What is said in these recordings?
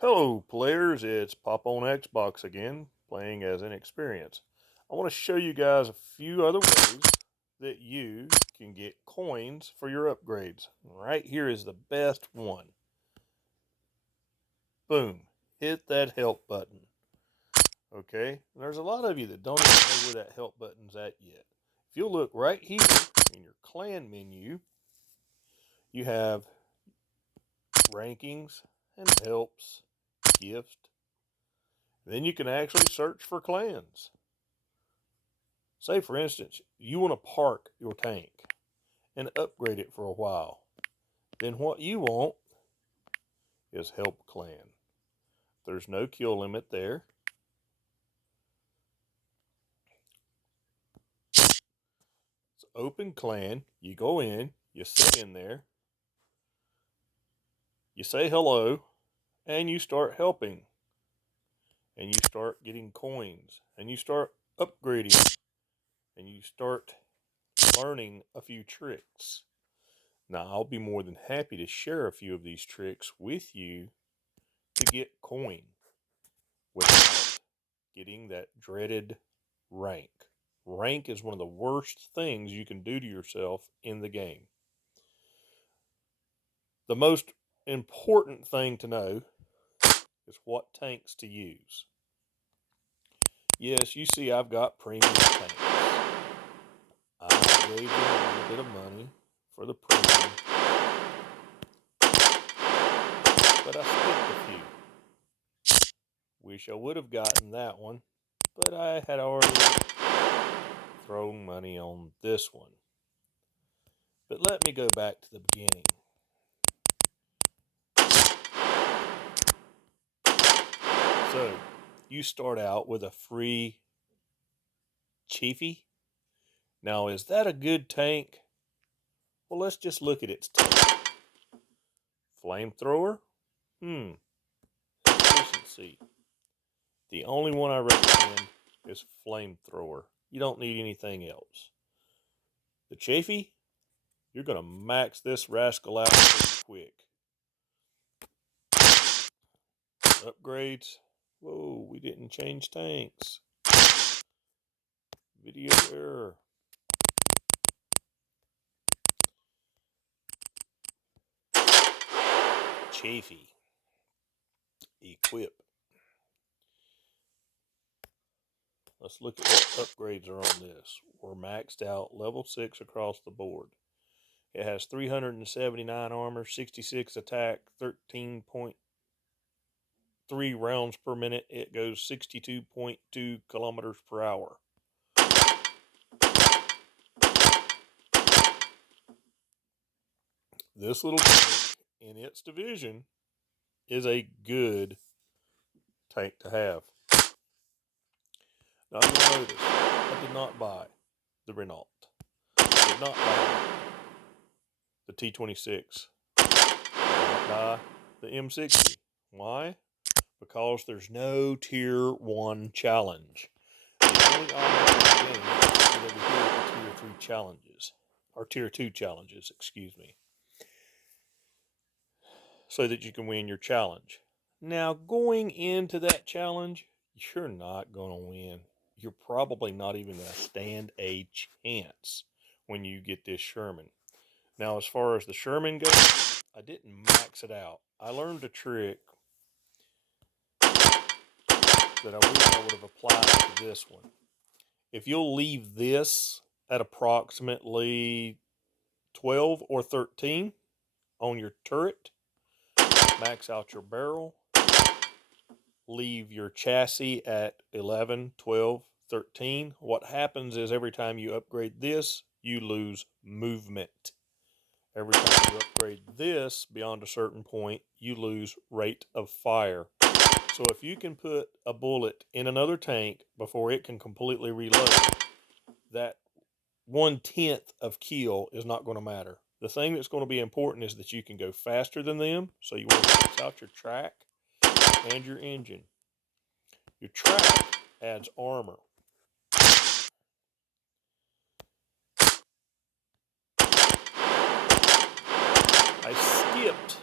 Hello players, it's Pop on Xbox again, playing as inexperienced. I want to show you guys a few other ways that you can get coins for your upgrades. Right here is the best one. Boom, hit that help button. Okay, there's a lot of you that don't even know where that help button's at yet. If you'll look right here in your clan menu, you have rankings and helps, gift. Then you can actually search for clans. Say, for instance, you want to park your tank and upgrade it for a while. Then what you want is help clan. There's no kill limit there. It's open clan. You go in, you sit in there, you say hello, and you start helping. And you start getting coins. And you start upgrading. And you start learning a few tricks. Now, I'll be more than happy to share a few of these tricks with you to get coin without getting that dreaded rank. Rank is one of the worst things you can do to yourself in the game. The most important thing to know is what tanks to use. Yes, you see I've got premium tanks. I gave them a little bit of money for the premium, but I skipped a few. Wish I would have gotten that one, but I had already thrown money on this one. But let me go back to the beginning. So, you start out with a free Chiefy. Now, is that a good tank? Well, let's just look at its tank. Flamethrower? Efficiency. The only one I recommend is Flamethrower. You don't need anything else. The Chafee? You're going to max this rascal out pretty quick. Upgrades? Whoa, we didn't change tanks. Video error. Chafee. Equip. Let's look at what upgrades are on this. We're maxed out level 6 across the board. It has 379 armor, 66 attack, 13.3 rounds per minute. It goes 62.2 kilometers per hour. This little tank in its division is a good tank to have. Now you'll notice I did not buy the Renault. I did not buy the T26. I did not buy the M60. Why? Because there's no tier 1 challenge. The only object in the game is over here at the tier 3 challenges, or tier 2 challenges, excuse me, so that you can win your challenge. Now, going into that challenge, you're not going to win. You're probably not even going to stand a chance when you get this Sherman. Now, as far as the Sherman goes, I didn't max it out. I learned a trick that I wish I would have applied to this one. If you'll leave this at approximately 12 or 13 on your turret, max out your barrel, leave your chassis at 11, 12, 13. What happens is every time you upgrade this, you lose movement. Every time you upgrade this beyond a certain point, you lose rate of fire. So if you can put a bullet in another tank before it can completely reload, that 1/10 of kill is not going to matter. The thing that's going to be important is that you can go faster than them, so you want to max out your track and your engine. Your track adds armor. I skipped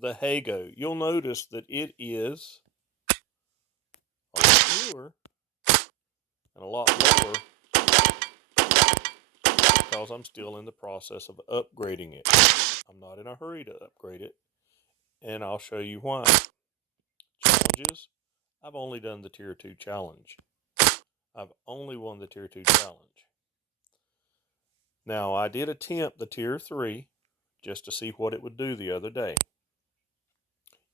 the Hago. You'll notice that it is a lot newer and a lot lower because I'm still in the process of upgrading it. I'm not in a hurry to upgrade it, and I'll show you why. Challenges, I've only done the Tier 2 challenge. I've only won the Tier 2 challenge. Now, I did attempt the Tier 3 just to see what it would do the other day.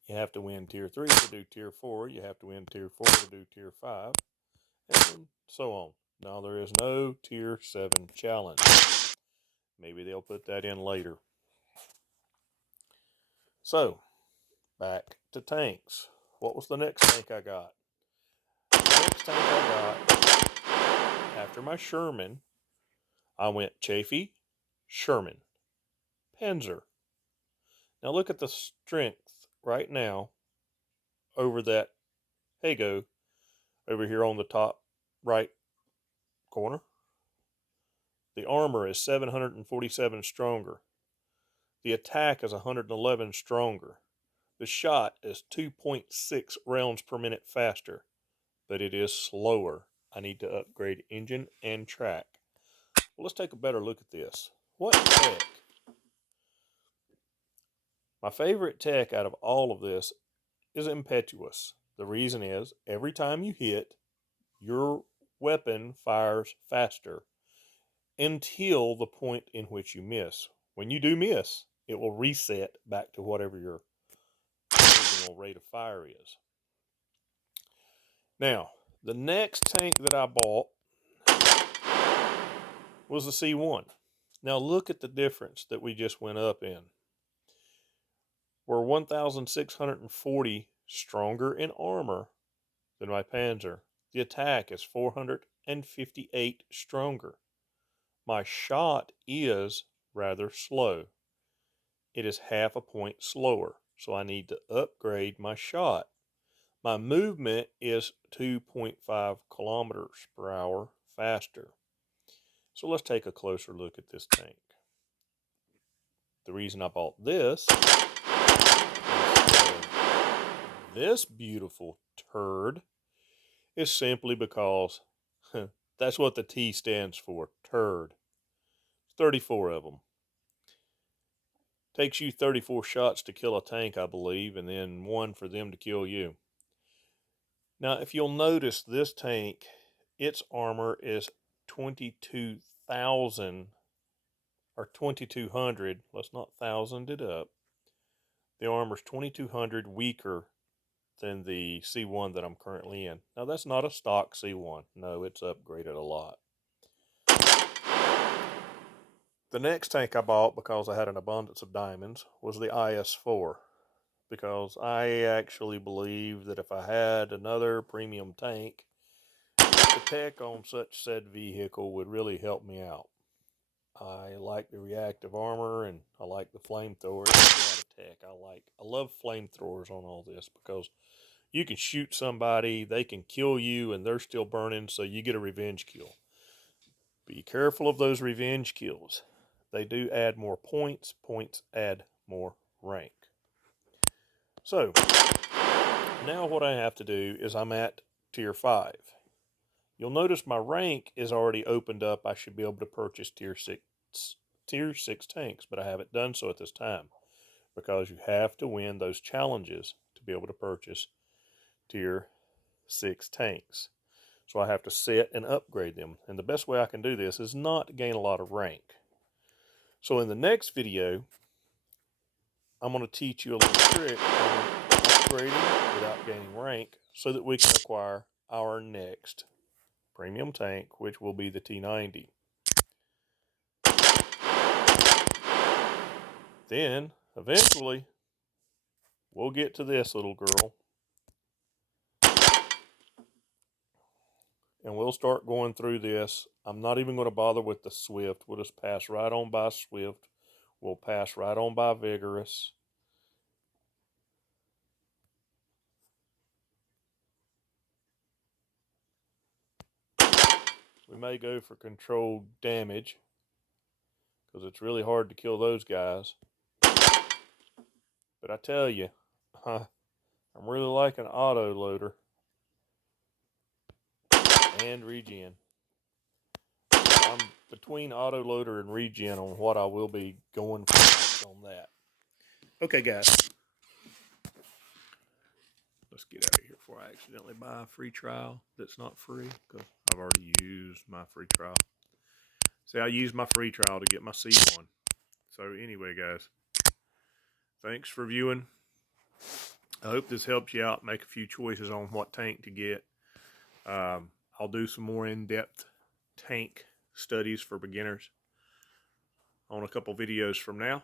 You have to win Tier 3 to do Tier 4. You have to win Tier 4 to do Tier 5. And so on. Now, there is no Tier 7 challenge. Maybe they'll put that in later. So, back to tanks. What was the next tank I got? The next tank I got, after my Sherman, I went Chaffee, Sherman, Panzer. Now look at the strength right now over that Hago over here on the top right corner. The armor is 747 stronger. The attack is 111 stronger. The shot is 2.6 rounds per minute faster, but it is slower. I need to upgrade engine and track. Well, let's take a better look at this. What tech? My favorite tech out of all of this is impetuous. The reason is every time you hit, your weapon fires faster until the point in which you miss. When you do miss, it will reset back to whatever your original rate of fire is. Now, the next tank that I bought was the C1. Now look at the difference that we just went up in. We're 1,640 stronger in armor than my Panzer. The attack is 458 stronger. My shot is rather slow. It is half a point slower, so I need to upgrade my shot. My movement is 2.5 kilometers per hour faster. So let's take a closer look at this tank. The reason I bought this this beautiful turd is simply because that's what the T stands for, turd. 34 of them. Takes you 34 shots to kill a tank, I believe, and then 1 for them to kill you. Now, if you'll notice, this tank, its armor is 22,000 or 2,200. Let's not thousand it up. The armor's 2,200 weaker than the C1 that I'm currently in. Now, that's not a stock C1. No, it's upgraded a lot. The next tank I bought, because I had an abundance of diamonds, was the IS-4. Because I actually believe that if I had another premium tank, the tech on such said vehicle would really help me out. I like the reactive armor and I like the flamethrower. It's a lot of tech. I love flamethrowers on all this because you can shoot somebody, they can kill you, and they're still burning, so you get a revenge kill. Be careful of those revenge kills. They do add more points. Points add more rank. So, now what I have to do is I'm at Tier 5. You'll notice my rank is already opened up. I should be able to purchase Tier 6 tanks, but I haven't done so at this time because you have to win those challenges to be able to purchase Tier 6 tanks. So I have to set and upgrade them. And the best way I can do this is not to gain a lot of rank. So in the next video, I'm going to teach you a little trick on upgrading without gaining rank so that we can acquire our next premium tank, which will be the T90. Then, eventually, we'll get to this little girl. And we'll start going through this. I'm not even going to bother with the Swift. We'll just pass right on by Swift. We'll pass right on by Vigorous. We may go for controlled damage because it's really hard to kill those guys. But I tell you, I'm really liking auto loader and regen. I'm between auto loader and regen on what I will be going for on that. Okay, guys. Let's get out of here before I accidentally buy a free trial that's not free, because I've already used my free trial. See, I used my free trial to get my C1. So anyway, guys, thanks for viewing. I hope this helps you out, make a few choices on what tank to get. I'll do some more in-depth tank studies for beginners on a couple videos from now.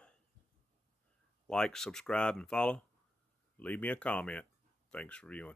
Like, subscribe, and follow. Leave me a comment. Thanks for viewing.